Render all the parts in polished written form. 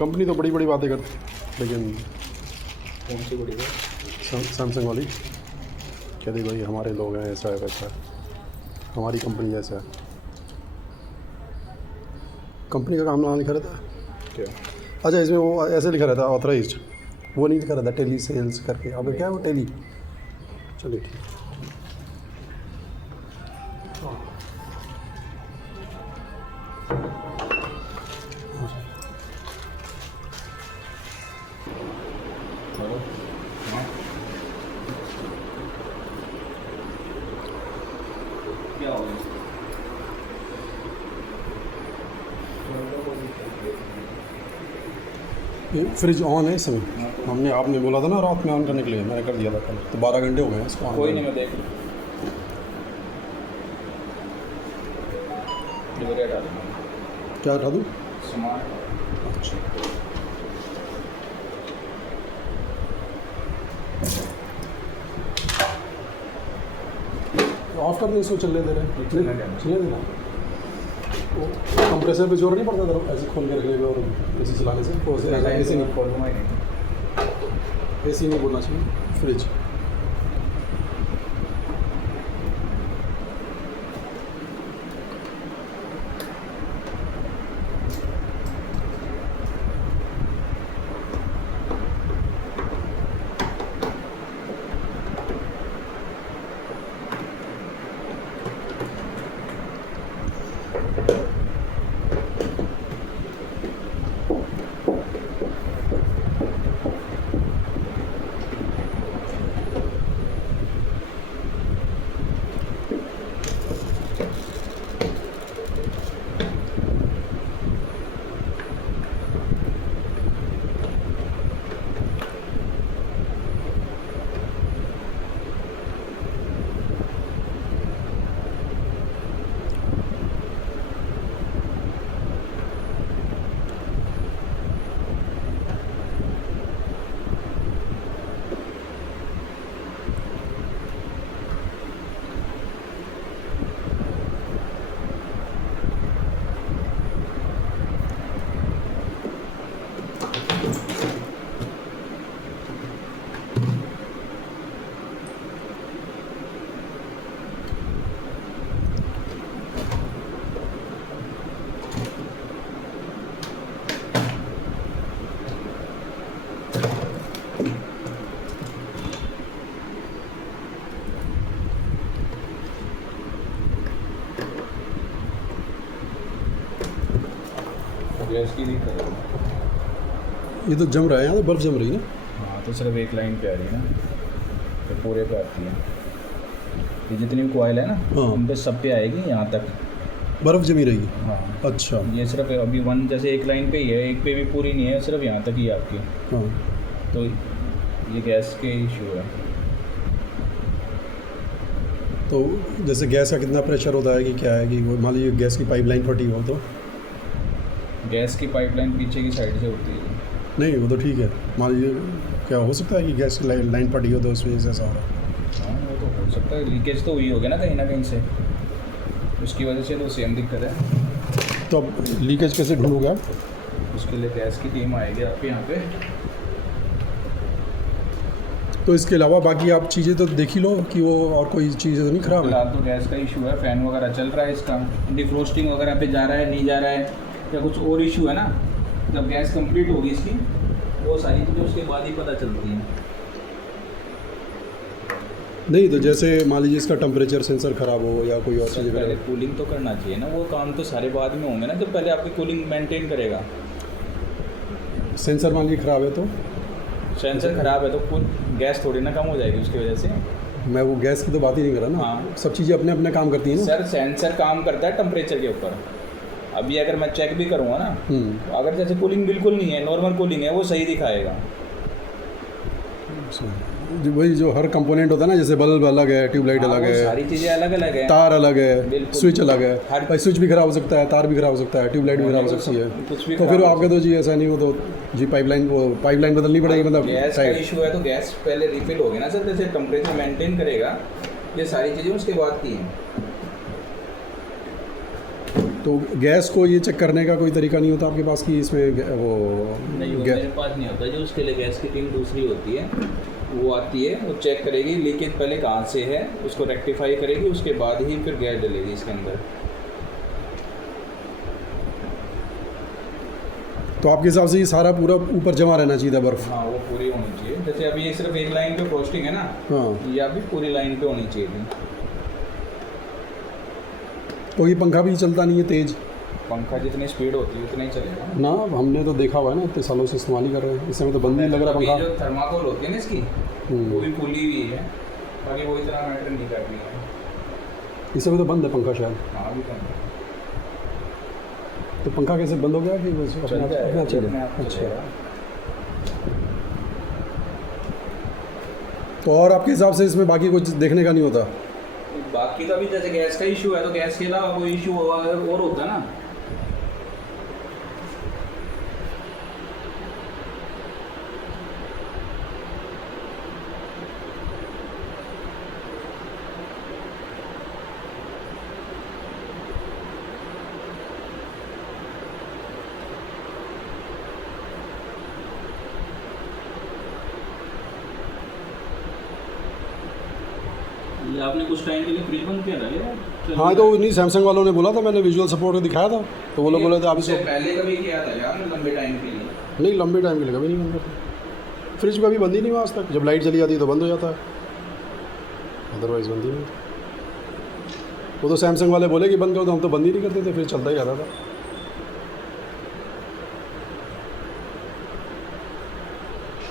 Company तो बड़ी बड़ी बातें करती, लेकिन कौन सी बड़ी बात? सैमसंग वाली कहती भाई हमारे लोग हैं, ऐसा है वैसा है, हमारी कंपनी जैसा है। कंपनी का काम नाम लिखा रहता है क्या? अच्छा, इसमें वो ऐसे लिखा रहता है ऑथराइज्ड, वो नहीं लिखा रहता टेली सेल्स करके। अब क्या है वो टेली। चलिए ठीक है। हेलो। हाँ, क्या हो गया? ये फ्रिज ऑन है इस समय। हमने आपने बोला था ना रात में ऑन करने के लिए, मैंने कर दिया था कल, तो 12 घंटे हो गए हैं इसको ऑन कोई करने। नहीं, मैं देख लूँ। डिलीवरी हटा दूँगा। क्या हटा दूँ? सामान अच्छा, ऑफ कर दे इसको, चलने दे रहे चलने दे। चलने देना। वो कंप्रेसर पे जोर नहीं पड़ता था ऐसे खोल के रखने पे और एसी चलाने से? एसी नहीं, खोलूँगा ही नहीं। एसी नहीं बोलना चाहिए, फ्रिज। गैस की दिक्कत है। ये तो जम रहा है, यहाँ तो बर्फ़ जम रही है ना। हाँ, तो सिर्फ एक लाइन पे आ रही है ना, तो पूरे पे आती है। ये जितनी भी कॉइल है ना, हाँ। उन पे सब पे आएगी यहाँ तक। बर्फ़ जमी रहेगी। हाँ, अच्छा। ये सिर्फ अभी वन जैसे एक लाइन पे ही है, एक पे भी पूरी नहीं है, सिर्फ यहाँ तक ही है आपकी। हाँ, तो ये गैस के इशू है। तो जैसे गैस का कितना प्रेशर होता है कि क्या है कि वो मान लीजिए गैस की पाइपलाइन फटी हो तो? गैस की पाइपलाइन पीछे की साइड से होती है। नहीं, वो तो ठीक है। मान लीजिए क्या हो सकता है कि गैस की लाइन फटी हो तो उस वजह से ऐसा हो रहा है। हाँ, वो तो हो सकता है, लीकेज तो हुई होगी ना कहीं से, उसकी वजह से तो सेम दिक्कत है। तो अब लीकेज कैसे ढूंढोगे आप? उसके लिए गैस की टीम आएगी आपके यहाँ पे। तो इसके अलावा बाकी आप चीज़ें तो देख ही लो कि वो और कोई चीज़ तो नहीं ख़राब है। फिलहाल तो गैस का इशू है, फ़ैन वगैरह चल रहा है इसका, डिफ्रोस्टिंग वगैरह पे जा रहा है, नहीं जा रहा है, या कुछ और इशू है ना। जब गैस कंप्लीट होगी इसकी, वो सारी चीज़ें उसके बाद ही पता चलती हैं। नहीं तो जैसे मान लीजिए इसका टेम्परेचर सेंसर ख़राब हो या कोई और चीज़ पहले वगैरह। कूलिंग तो करना चाहिए ना, वो काम तो सारे बाद में होंगे ना, जब पहले आपकी कूलिंग मेंटेन करेगा। सेंसर मान लीजिए ख़राब है तो? सेंसर ख़राब है तो गैस थोड़ी ना कम हो जाएगी उसकी वजह से। मैं वो गैस की तो बात ही नहीं कर रहा ना। हाँ। सब चीज़ें अपने अपने काम करती हैं ना। सर, सेंसर काम करता है टेम्परेचर के ऊपर। अभी अगर मैं चेक भी करूँगा ना, तो अगर जैसे कूलिंग बिल्कुल नहीं है, नॉर्मल कूलिंग है, वो सही दिखाएगा। वही जो हर कंपोनेंट होता है ना, जैसे बल्ब अलग है, ट्यूबलाइट हाँ, अलग वो है, सारी चीज़ें अलग अलग है, तार अलग है, बिल्कुल। स्विच अलग है। हर- भाई स्विच भी खराब हो सकता है, तार भी खराब हो सकता है, ट्यूबलाइट भी खराब हो सकती है। कुछ भी तो खराब फिर हो आपके तो जी ऐसा नहीं हो तो जी पाइपलाइन बदलनी पड़ेगी, मतलब गैस का टाइप। इशू है तो गैस पहले रिफिल होगी ना सर, जैसे टेम्परेचर मेंटेन करेगा, ये सारी चीज़ें उसके बाद की हैं। तो गैस को ये चेक करने का कोई तरीका नहीं होता आपके पास कि इसमें वो नहीं, वो मेरे पास नहीं होता। जो उसके लिए गैस की टीम दूसरी होती है, वो आती है, वो चेक करेगी लीकेज पहले कहाँ से है, उसको रेक्टिफाई करेगी, उसके बाद ही फिर गैस डलेगी इसके अंदर। तो आपके हिसाब से ये सारा पूरा ऊपर जमा रहना चाहिए था बर्फ़? हाँ, वो पूरी होनी चाहिए। जैसे अभी ये सिर्फ एक लाइन पे फ्रोस्टिंग है ना, हाँ, ये अभी पूरी लाइन पे होनी चाहिए थी। तो ये पंखा भी चलता नहीं है तेज़? पंखा जितनी स्पीड होती है उतना ही चलेगा ना, हमने तो देखा हुआ है ना, इतने सालों से इस्तेमाल ही कर रहे हैं, इस समय तो बंद नहीं लग रहा अभी पंखा। जो थर्माकोल होती है ना इसकी, वो भी फूली हुई है, बाकी वो इतना मैटर नहीं कर रही है। इस समय तो बंद है पंखा शायद। हाँ, अभी तो तो पंखा कैसे बंद हो गया कि बस अपने आप चल अपने आप चले? अपने आप अच्छा। चलेगा। तो और आपके हिसाब से इसमें बाकी कुछ देखने का नहीं होता? बाकी तो अभी जैसे गैस का इशू है, तो गैस के अलावा कोई इशू और होता है ना। ये आपने कुछ टाइम के लिए फ्रिज बंद किया था क्या? हाँ, तो नहीं, सैमसंग वालों ने बोला था, मैंने विजुअल सपोर्ट दिखाया था, तो वो लोग बोले थे आप इससे इसको। पहले कभी किया था यार लंबे टाइम के लिए? नहीं, लंबे टाइम के लिए कभी नहीं बंद करते। फ्रिज कभी बंद ही नहीं हुआ आज तक। जब लाइट चली जाती है तो बंद हो जाता है, अदरवाइज़ बंद ही नहीं। वो तो सैमसंग वाले बोले कि बंद करो, तो हम तो बंद ही नहीं करते थे, फिर चलता ही जाता था।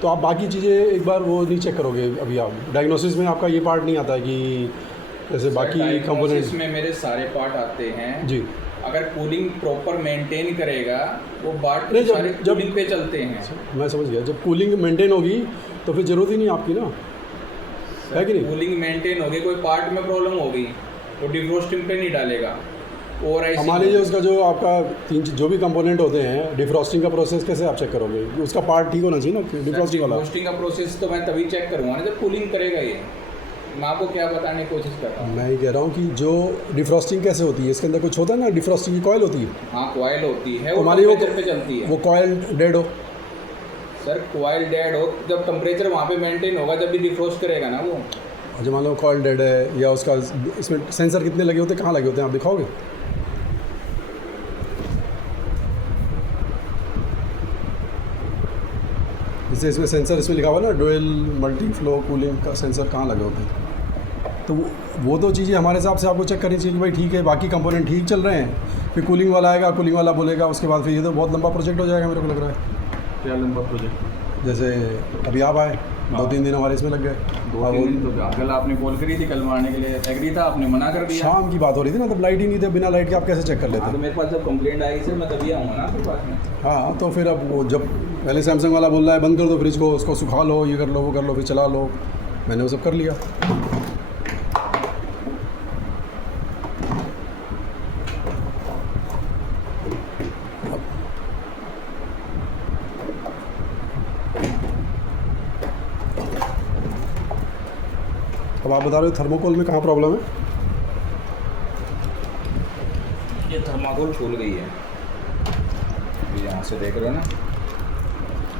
तो आप बाकी चीज़ें एक बार वो नहीं चेक करोगे अभी? आप डायग्नोसिस में आपका ये पार्ट नहीं आता है कि जैसे बाकी कंपोनेंट्स में मेरे सारे पार्ट आते हैं जी? अगर कूलिंग प्रॉपर मेंटेन करेगा वो पार्ट नहीं, सारे कूलिंग पे चलते हैं। मैं समझ गया, जब कूलिंग मेंटेन होगी तो फिर ज़रूरत ही नहीं आपकी ना, है कि नहीं? कूलिंग मेंटेन होगी, कोई पार्ट में प्रॉब्लम होगी तो डिफ्रोस्टिंग पे नहीं डालेगा। और हमारे लिए उसका जो आपका जो भी कंपोनेंट होते हैं, डिफ्रॉस्टिंग का प्रोसेस कैसे आप चेक करोगे? उसका पार्ट ठीक होना चाहिए ना डिफ्रॉस्टिंग वाला। डिफ्रॉस्टिंग का प्रोसेस तो मैं तभी चेक करूँगा ना जब कूलिंग करेगा ये। मैं आपको क्या बताने की कोशिश कर रहा हूँ? मैं ये कह रहा हूँ कि जो डिफ्रॉस्टिंग कैसे होती है, इसके अंदर कुछ होता है ना, डिफ्रॉस्टिंग की कॉयल होती है। हाँ, कॉयल होती है, वो हमारी टेम्परेचर पे चलती है। वो कॉयल डेड हो? सर, कॉयल डेड हो जब टेम्परेचर वहाँ पे मेंटेन होगा, जब भी डिफ्रोस्ट करेगा ना वो। जो मान लो कॉयल डेड है, या उसका इसमें सेंसर कितने लगे होते हैं, कहाँ लगे होते हैं, आप दिखाओगे? जैसे इसमें सेंसर, इसमें लिखा हुआ ना डुअल मल्टी फ्लो कूलिंग का सेंसर, कहाँ लगे होते हैं? तो वो तो चीज़ें हमारे हिसाब से आपको चेक करनी चाहिए कि भाई ठीक है, बाकी कंपोनेंट ठीक चल रहे हैं, फिर कूलिंग वाला आएगा, कूलिंग वाला बोलेगा, उसके बाद फिर ये तो बहुत लंबा प्रोजेक्ट हो जाएगा मेरे को लग रहा है। क्या लंबा प्रोजेक्ट? जैसे अभी आप आए, 2-3 दिन हमारे इसमें लग गए। 2-3 दिन तो कल आपने कॉल करी थी, कल आने के लिए एग्री था, आपने मना कर दिया। शाम की बात हो रही थी ना, तब लाइट ही नहीं थी, बिना लाइट के आप कैसे चेक कर लेते? तो मेरे पास जब कंप्लेंट आई सर, मैं तभी आऊँगा ना आपके पास में। हाँ, तो फिर अब वो जब पहले सैमसंग वाला बोल रहा है बंद कर दो फ्रिज को, उसको सुखा लो, ये कर लो, वो कर लो, फिर चला लो, मैंने वो सब कर लिया। अब आप बता रहे हो थर्मोकोल में कहाँ प्रॉब्लम है? ये थर्माकोल फूल गई है, यहाँ से देख रहे हो ना,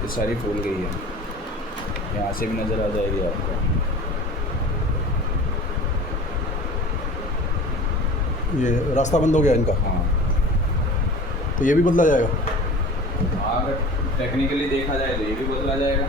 ये सारी फूल गई है, यहाँ से भी नज़र आ जाएगी आपको। ये रास्ता बंद हो गया इनका? हाँ, तो ये भी बदला जाएगा? अगर टेक्निकली देखा जाए तो ये भी बदला जाएगा।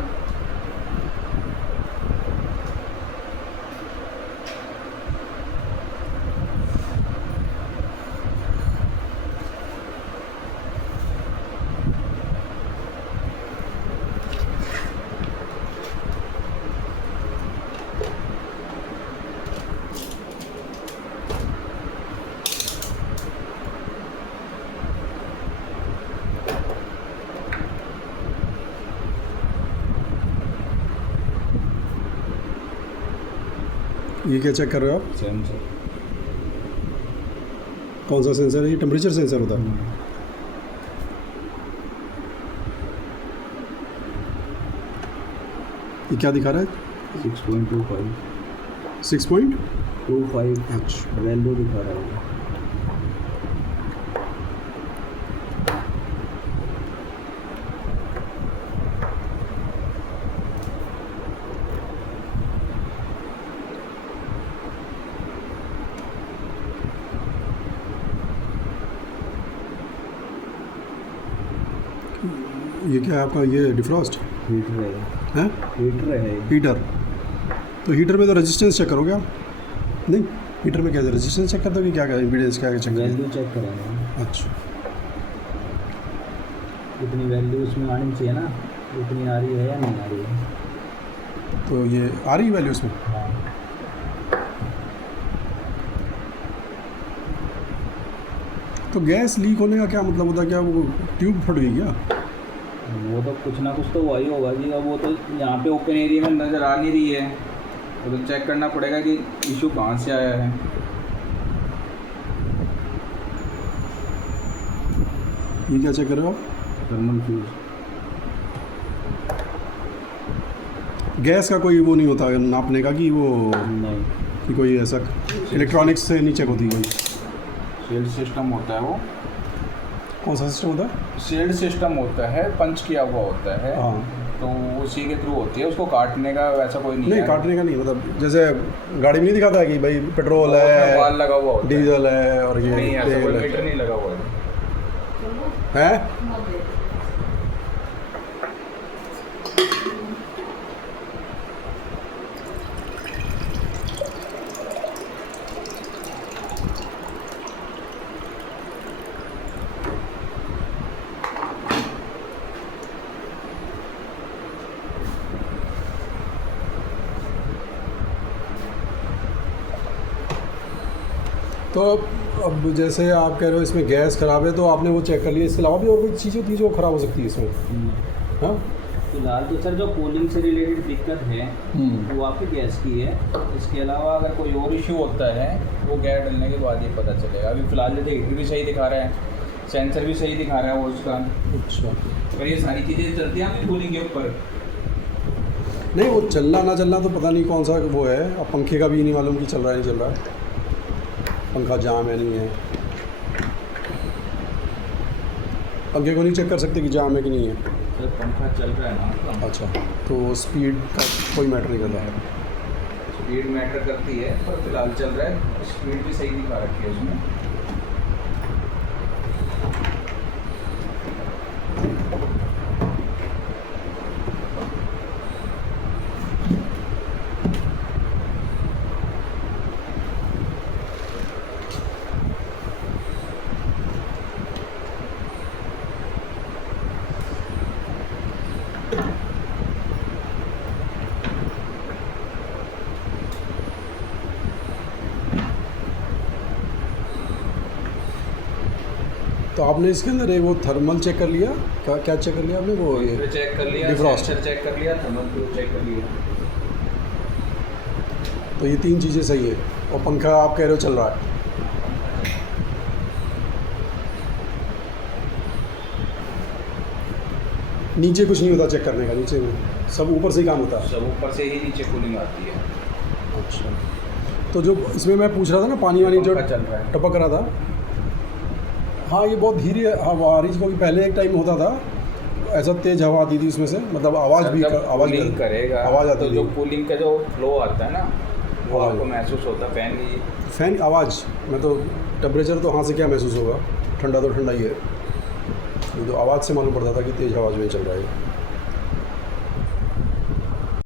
ये क्या चेक कर रहे हो आप? सेंसर। कौन सा सेंसर है ये? टेम्परेचर सेंसर होता है? ये क्या दिखा रहा है? 6.25 6.25। अच्छा, वैल्यू दिखा रहा है। ये क्या है आपका, ये डिफ्रॉस्ट हीटर है, है, हीटर है। हीटर। तो हीटर में तो रेजिस्टेंस चेक करोगे आप? नहीं, हीटर में क्या रेजिस्टेंस चेक करते हो कि क्या क्या इम्पीडेंस क्या चेक करते वैल्यू चेक करेंगे, हो? अच्छा, इतनी वैल्यू उसमें आनी चाहिए ना, इतनी आ रही है या नहीं आ रही है। तो ये आ रही वैल्यू उसमें? हाँ, तो गैस लीक होने का क्या मतलब होता है? क्या वो ट्यूब फट गई क्या? वो तो कुछ ना कुछ तो हुआ ही होगा जी। अब वो तो यहाँ पे ओपन एरिया में नज़र आ नहीं रही है, तो चेक करना पड़ेगा कि इशू कहाँ से आया है। ये क्या चेक कर रहे हो आप? Thermal fuse. गैस का कोई वो नहीं होता नापने का कि वो नहीं, कि कोई ऐसा इलेक्ट्रॉनिक्स से नहीं चेक होती कोई? शील्ड सिस्टम होता है वो, कौन सा सिस्टम होता है? शील्ड सिस्टम होता है, पंच किया हुआ होता है। हाँ, तो उसी के थ्रू होती है, उसको काटने का वैसा कोई नहीं नहीं है। काटने का नहीं, मतलब जैसे गाड़ी में नहीं दिखाता है कि भाई पेट्रोल उसमें है, बाल लगा हुआ होता है। डीजल है और ये नहीं, ऐसा कोई तेल मीटर नहीं लगा हुआ है। है। तो अब जैसे आप कह रहे हो इसमें गैस ख़राब है, तो आपने वो चेक कर लिया, इसके अलावा भी और कोई चीज़ होती है जो ख़राब हो सकती है इसमें? हाँ, फिलहाल तो सर जो कूलिंग से रिलेटेड दिक्कत है वो आपकी गैस की है। इसके अलावा अगर कोई और इशू होता है वो गैस डलने के बाद ही पता चलेगा। अभी फिलहाल जैसे हीटर भी सही दिखा रहा है, सेंसर भी सही दिखा रहा है वो उसका, अच्छा। और ये सारी चीज़ें चलती हैं आपकी कूलिंग के ऊपर। नहीं, वो चलना ना चलना तो पता नहीं कौन सा वो है। अब पंखे का भी नहीं मालूम कि चल रहा है नहीं चल रहा है, पंखा जाम है नहीं है। पंखे को नहीं चेक कर सकते कि जाम है कि नहीं है? सर पंखा चल रहा है ना, अच्छा, तो स्पीड का कोई मैटर नहीं करता है? स्पीड मैटर करती है, पर फिलहाल चल रहा है, स्पीड भी सही दिखा रखी है उसमें। तो आपने इसके अंदर एक वो थर्मल चेक कर लिया, क्या क्या चेक कर लिया आपने? वो ये चेक कर लिया, डिफ्रॉस्ट सेंसर चेक कर लिया, थर्मल फ्यूज चेक कर लिया। तो ये तीन चीज़ें सही है, और पंखा आप कह रहे हो चल रहा है। नीचे कुछ नहीं होता चेक करने का? नीचे में सब ऊपर से ही काम होता है? सब ऊपर से ही नीचे कूलिंग आती है। अच्छा, तो जो इसमें मैं पूछ रहा था ना, पानी वानी जो पंखा चल रहा है, टपक रहा था, हाँ ये बहुत धीरे हवा आ रही थी, क्योंकि पहले एक टाइम होता था ऐसा तेज़ हवा आती थी उसमें से, मतलब आवाज़ भी आवाज़ कूलिंग करेगा आवाज़ आती तो थी। जो कूलिंग का जो फ्लो आता है ना वो आवाज़। आपको महसूस होता है। फैन की फैन आवाज़ में तो टेम्परेचर तो हाँ से क्या महसूस होगा, ठंडा तो ठंडा ही है, ये तो आवाज़ से मालूम पड़ता था कि तेज़ आवाज़ में चल रहा है।